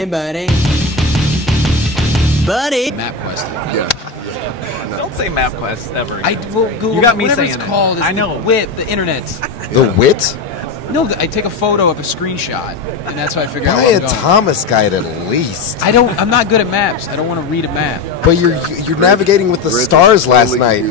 Hey, buddy. Buddy. MapQuest. Yeah. Don't say MapQuest ever. I will Google You got me whatever saying it's it. called. It's I know. the internet. The wit? No, I take a photo of a screenshot, and that's how I figure out Buy where a I'm going. Thomas guide at least. I'm not good at maps. I don't want to read a map. But you're navigating with the stars last night.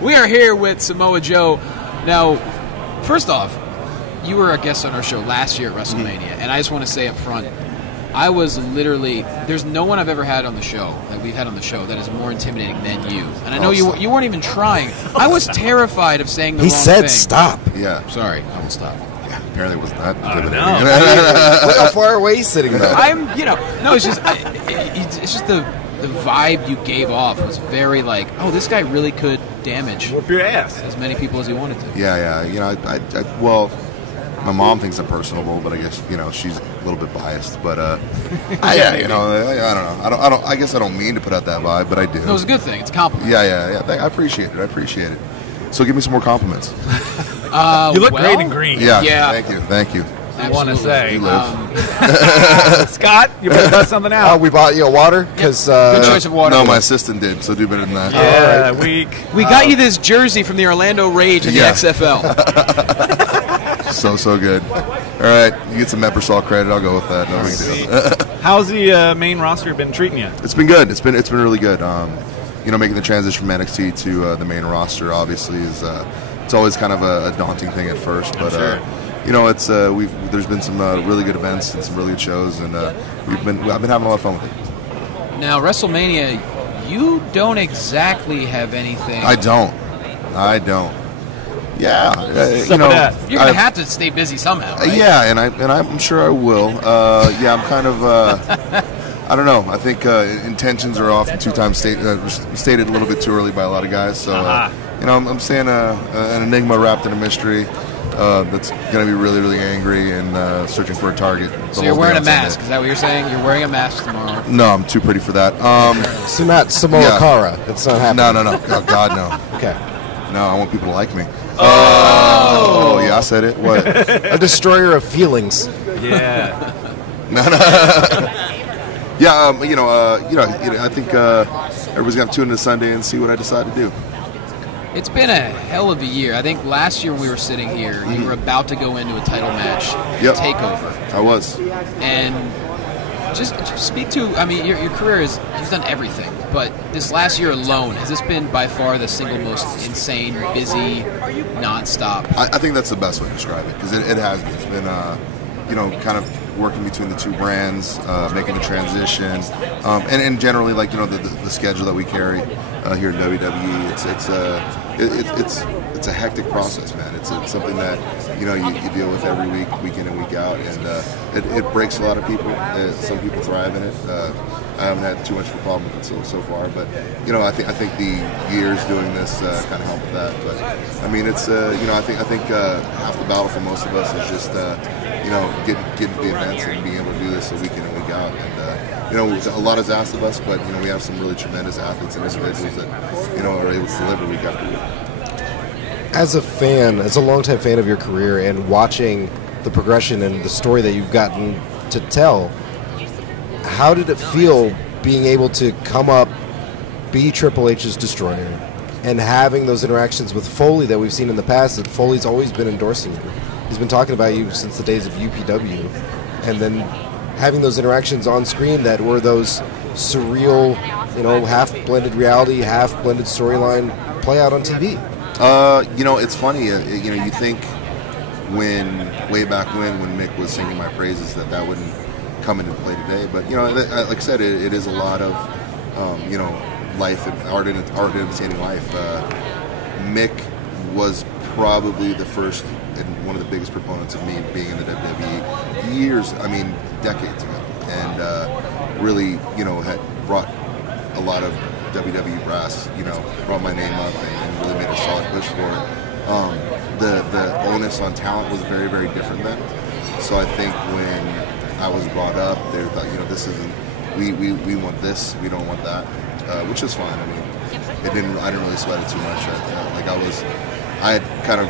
We are here with Samoa Joe. Now, first off, you were a guest on our show last year at WrestleMania, and I just want to say up front, I was literally, there's no one I've ever had on the show, like we've had on the show, that is more intimidating than you. And I know you weren't even trying. I was terrified of saying the wrong thing. He said stop. Yeah. Sorry, I will stop. Apparently it was not intimidating. Look how far away he's sitting though. No, it's just the vibe you gave off was very like, oh, this guy really could damage Whoop your ass. as many people as he wanted to. Yeah. You know, well, my mom thinks I'm personable, but I guess she's a little bit biased. But I don't know. I guess I don't mean to put out that vibe, but I do. No, it's a good thing. It's a compliment. Yeah. I appreciate it. So give me some more compliments. You look great in green. Yeah. Thank you. I want to say. You live. Scott, you better bust something out. We bought you water because Good choice of water. No, my assistant did, so do better than that. Yeah, All right. We got you this jersey from the Orlando Rage in the Yeah. XFL. So good. All right, you get some Eppersol credit. I'll go with that. No big deal. How's the main roster been treating you? It's been good. It's been really good. Making the transition from NXT to the main roster obviously is it's always kind of a daunting thing at first, but Sure. it's there's been some really good events and some really good shows, and I've been having a lot of fun with it. Now, WrestleMania, you don't exactly have anything. I don't. Yeah, Some of that. You're going to have to stay busy somehow, right? Yeah, and I'm sure I will. I'm kind of. I don't know. I think intentions are often stated a little bit too early by a lot of guys. So I'm saying an enigma wrapped in a mystery that's going to be really, really angry and searching for a target. So you're wearing a mask. Is that what you're saying? You're wearing a mask tomorrow. No, I'm too pretty for that. so not Samoa Yeah. Cara. It's not happening. No. Oh, God, no. Okay. No, I want people to like me. Oh, yeah, I said it. What? A destroyer of feelings. Yeah. No. Yeah, I think everybody's gonna tune in to Sunday and see what I decide to do. It's been a hell of a year. I think last year when we were sitting here, you were about to go into a title match, Yep. TakeOver. I was. And just speak to, I mean, your career is, you've done everything, but this last year alone, has this been by far the single most insane, busy, nonstop? I think that's the best way to describe it, because it has been. It's been, kind of working between the two brands, making the transition, and generally, the schedule that we carry here in WWE. It's a hectic process, man. It's something that you deal with every week in and week out, and it breaks a lot of people. Some people thrive in it. I haven't had too much of a problem with it so far, but I think the years doing this kind of help with that. But I mean, it's I think half the battle for most of us is just getting to the events and being able to do this week in and week out. And a lot is asked of us, but we have some really tremendous athletes and individuals that are able to deliver week after week. As a fan, as a longtime fan of your career and watching the progression and the story that you've gotten to tell, how did it feel being able to come up, be Triple H's destroyer, and having those interactions with Foley that we've seen in the past, that Foley's always been endorsing you? He's been talking about you since the days of UPW, and then having those interactions on screen that were those surreal, half-blended reality, half-blended storyline play out on TV. It's funny. You think way back when Mick was singing my praises that wouldn't come into play today. But like I said, it is a lot of life and art and entertaining life. Mick was probably the first and one of the biggest proponents of me being in the WWE decades ago, and really had brought a lot of WWE brass, brought my name up and really made a solid push for it. The onus on talent was very, very different then. So I think when I was brought up, they thought, this isn't, we want this, we don't want that, which is fine. I mean, I didn't really sweat it too much. I had kind of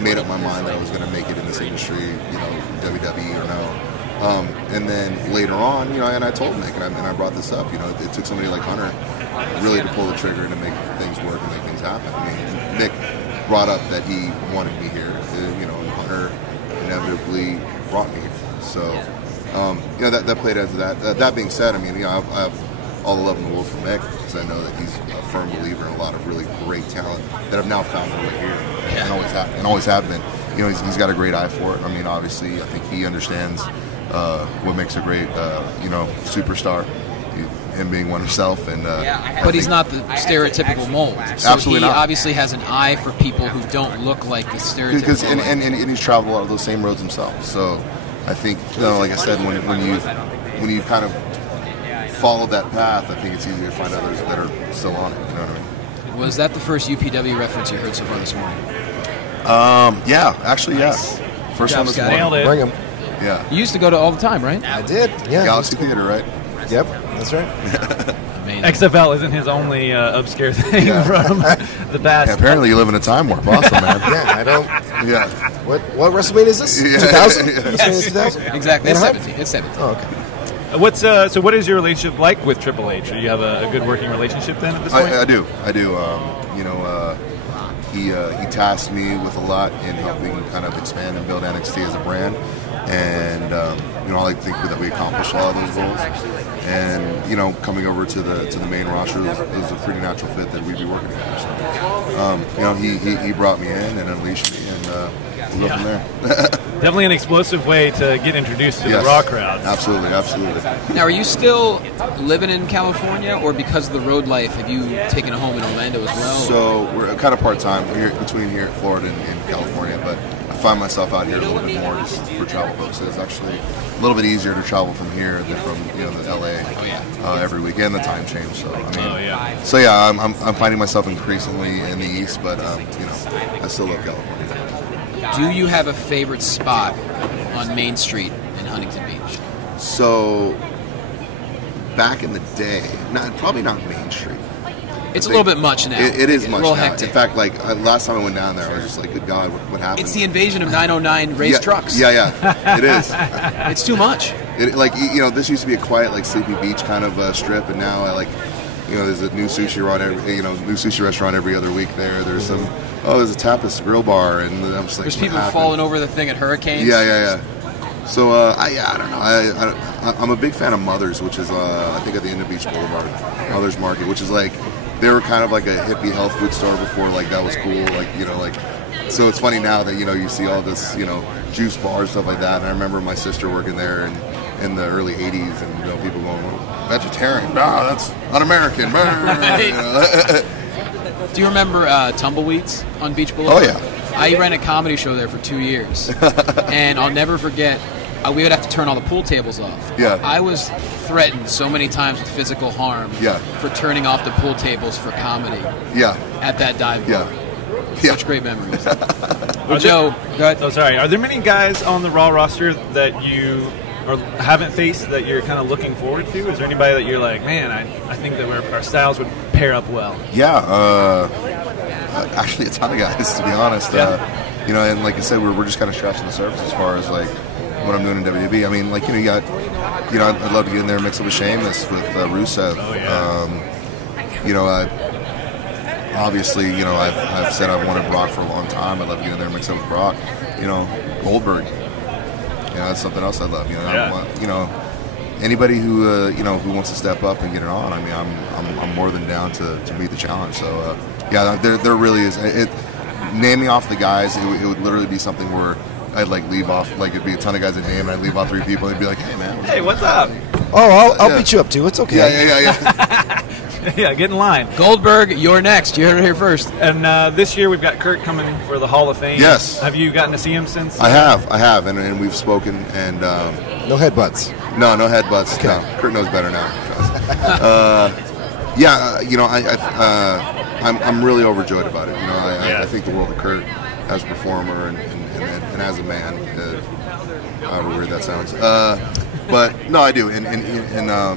made up my mind that I was going to make it in this industry, WWE or no. And then later on, and I told Mick, and I brought this up, it took somebody like Hunter really to pull the trigger and to make things work and make things happen. I mean, Mick brought up that he wanted me here, and Hunter inevitably brought me here. So, that played into that. That being said, I mean, I have all the love in the world for Mick, because I know that he's a firm believer in a lot of really great talent that have now found their way here and always have been. He's got a great eye for it. I mean, obviously, I think he understands what makes a great, superstar. Him being one himself, and but he's not the stereotypical mold. So Absolutely he not. obviously has an eye for people who don't look like the stereotypical. Because and he's traveled a lot of those same roads himself. So I think, like I said, when you kind of follow that path, I think it's easier to find others that are still on it. You know what I mean? Was that the first UPW reference you heard so far this morning? Yeah, actually, yeah. First one this Scott. morning. Nailed it. Bring him. Yeah. You used to go to all the time, right? I did. Yeah. Galaxy Theater, right? Yep. That's right. Amazing. XFL isn't his only obscure thing from the past. Yeah, apparently you live in a time warp. Awesome, man. Yeah. I don't. Yeah. What WrestleMania is this? Yeah. 2000. Yes. WrestleMania 2000. Exactly. It's Anaheim? 17. It's 17. Oh, okay. So what is your relationship like with Triple H? Do you have a good working relationship then at this point? I do. He tasked me with a lot in helping kind of expand and build NXT as a brand, and I like to think that we accomplished a lot of those goals. And coming over to the main roster was a pretty natural fit that we'd be working together. So he brought me in and unleashed me, and we'll go from there. Definitely an explosive way to get introduced to Yes. the Raw crowd. Absolutely. Now, are you still living in California, or because of the road life, have you taken a home in Orlando as well? So we're kind of part-time. We're between here in Florida and California, but I find myself out here a little bit more just for travel purposes. It's actually a little bit easier to travel from here than from the LA every weekend. The time change. So I'm finding myself increasingly in the East, but I still love California. Do you have a favorite spot on Main Street in Huntington Beach? So back in the day, probably not Main Street. It's a little bit much now. It is a much little now. hectic. In fact, last time I went down there, I was just like, good God, what happened? It's the invasion of 909 race trucks. Yeah, it is. It's too much. This used to be a quiet, sleepy beach kind of strip, and now there's a new sushi restaurant every other week there. There's there's a tapas grill bar, and I'm just like, There's what people happened? falling over the thing at hurricanes. Yeah. So I don't know. I'm a big fan of Mother's, which is I think at the end of Beach Boulevard, Mother's Market, which is they were kind of like a hippie health food store before that was cool. So it's funny now that you see all this juice bars, stuff like that. And I remember my sister working there in the early '80s, and people going, well, vegetarian, that's un-American. Do you remember Tumbleweeds on Beach Boulevard? Oh, yeah. I ran a comedy show there for 2 years, and I'll never forget. We would have to turn all the pool tables off. Yeah. I was threatened so many times with physical harm for turning off the pool tables for comedy. Yeah. At that dive bar. Yeah. Such great memories. Well, Joe, go ahead. Oh, sorry. Are there many guys on the Raw roster that you haven't faced that you're kind of looking forward to? Is there anybody that you're like, man, I think that our styles would pair up well? Yeah. Actually, a ton of guys, to be honest. Yeah. And like I said, we're just kind of scratching the surface as far as what I'm doing in WWE. I mean, you got, I'd love to get in there and mix up with Sheamus, with Rusev. Oh, yeah. Obviously, I've said I've wanted Brock for a long time. I'd love to get in there and mix up with Brock. Goldberg. That's something else I love. Anybody who who wants to step up and get it on. I mean, I'm more than down to meet the challenge. So there really is. Naming off the guys, it would literally be something where I'd leave off, it'd be a ton of guys I'd name, and I'd leave off 3 people, and they'd be like, hey man, Hey, what's up? Oh, I'll beat you up too. It's okay. Yeah. Yeah, get in line. Goldberg, you're next. You heard it here first. And this year we've got Kurt coming for the Hall of Fame. Yes. Have you gotten to see him since? I have, and we've spoken, and No headbutts. no headbutts. Okay. No, Kurt knows better now. I'm really overjoyed about it. I think the world of Kurt as a performer and as a man, however weird that sounds. But no, I do, and I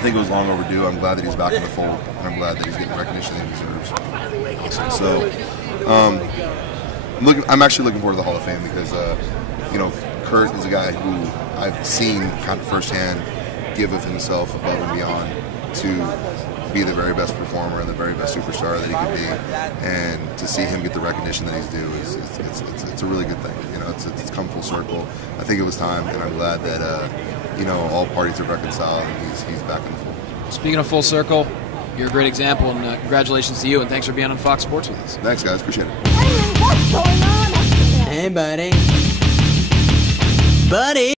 think it was long overdue. I'm glad that he's back in the fold, and I'm glad that he's getting recognition that he deserves. So, I'm actually looking forward to the Hall of Fame because, Kurt is a guy who I've seen kind of firsthand give of himself above and beyond to be the very best performer and the very best superstar that he could be, and to see him get the recognition that he's due is it's a really good thing. You know, it's come full circle. I think it was time, and I'm glad that all parties are reconciled and he's back in the fold. Speaking of full circle, you're a great example, and congratulations to you, and thanks for being on Fox Sports with us. Thanks, guys. Appreciate it. Hey, what's going on? Hey, buddy. Buddy.